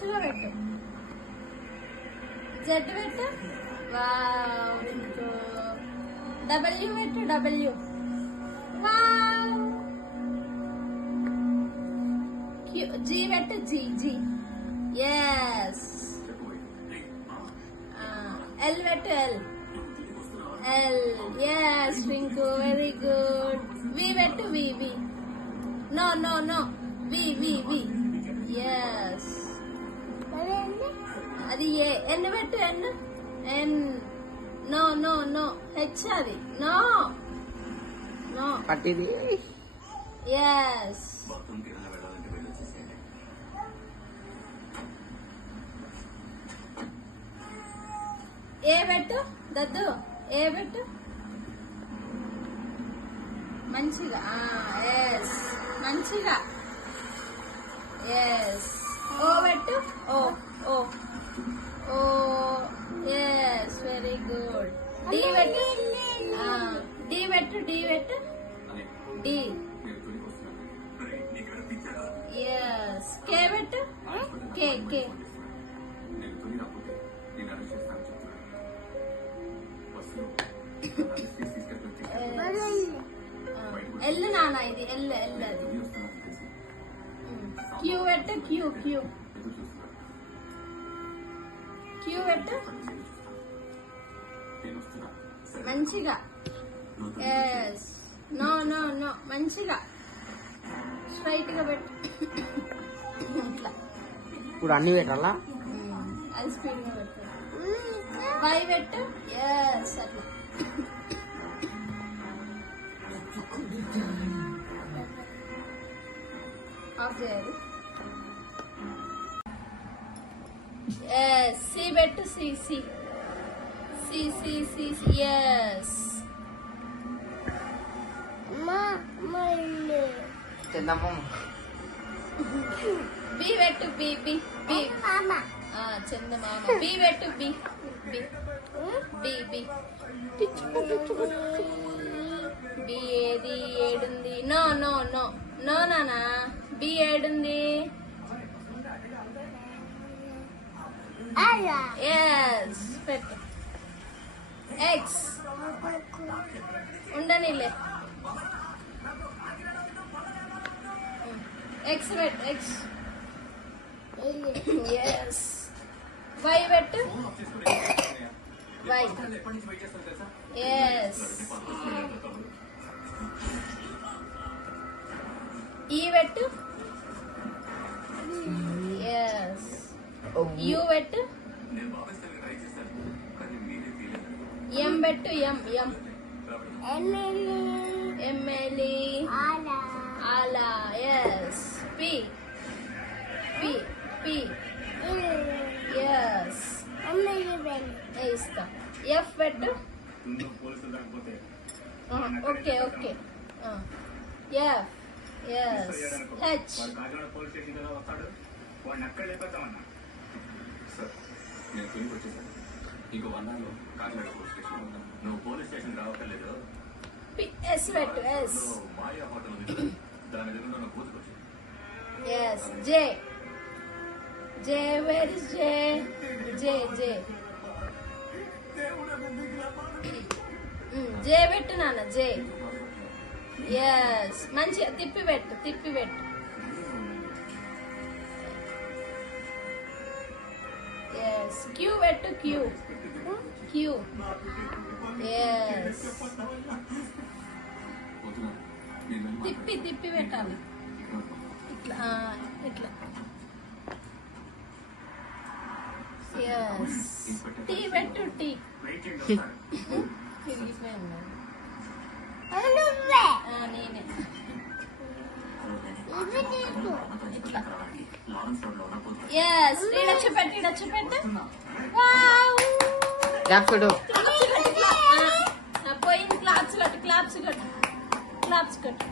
మంచిగా పెట్టు. జెడ్ పెట్టు. వావ్. డబ్ల్యూ పెట్టు. డబ్ల్యూ. వావ్. జీ పెట్టు. జీ. జీ. ఎస్. ఎల్ పెట్టు. L. L. Yes Pinku, very good. V పెట్టు. V. V. No no no. V. V. V. Yes. అది A. N పెట్టు. N. N. No no no. H అది. No no. పట్టిది. Yes. A పెట్టు. దద్దు. ఏ పెట్టు. మంచిగా. ఎస్. మంచిగా. ఎస్. ఓ పెట్టు. O. O. O. Yes very good. D పెట్టు. డి పెట్టు. డి పెట్టు. డి. ఎస్. కే పెట్టు. కే. కే. ఎల్ నాన్న. ఇది ఎల్. ఎల్ అది. క్యూ పెట్టు. క్యూ. క్యూ. క్యూ పెట్టు. మంచిగా. ఎస్. No no no. మంచిగా స్ట్రైట్ గా పెట్టు. ఇట్లా. ఇప్పుడు అన్ని పెట్టాలా? అది స్పీడ్ గా పెట్టు. వై పెట్టు. ఎస్ అట్లా. ఆఫ్ చేయాలి. ఎస్. సి పెట్టు. C. C. C. C. C. Yes. చందమ్మ. బి పెట్టు. బి. బి. బి. చందమామ. బి పెట్టు. B. B. B. B. B ఏది. ఏడుంది. నో నో నో నో నానా. బి ఏడుంది. ఎస్ పెట్టు. ఎక్స్ ఉండనిలే. ఎక్స్ పెట్టు. ఎక్స్. ఎస్. వై పెట్టు. వై. ఎస్. ఈ పెట్టు. ఎస్. యూ పెట్టు. ఎం పెట్టు. ఎం. ఎం. ఎమ్మెల్యే. ఆలా. Yes. P. P. P. Yes. ఇస్తా. ఎఫ్ పెట్టు. Okay. Okay. F. Yes. H. Yes పెట్టు. Yes. Yes. J. J. Where is J. J. J. J పెట్టు నాన్న. J. Yes. మంచిగా తిప్పి పెట్టు. తిప్పి పెట్టు. ఎస్. క్యూ పెట్టు. క్యూ. క్యూ. ఎస్. తిప్పి తిప్పి పెట్టాలి. ఇట్లా. ఇట్లా. ఎస్. టీ పెట్టు. టీ. తిరిగిపోయింది. నేనే. ఇట్లా. ఎస్. ఈడొచ్చి పెట్టు. ఈడొచ్చి పెట్టు. పోయింది. క్లాప్స్ కట్టు. క్లాప్స్ కట్టు. క్లాప్స్ కట్టు.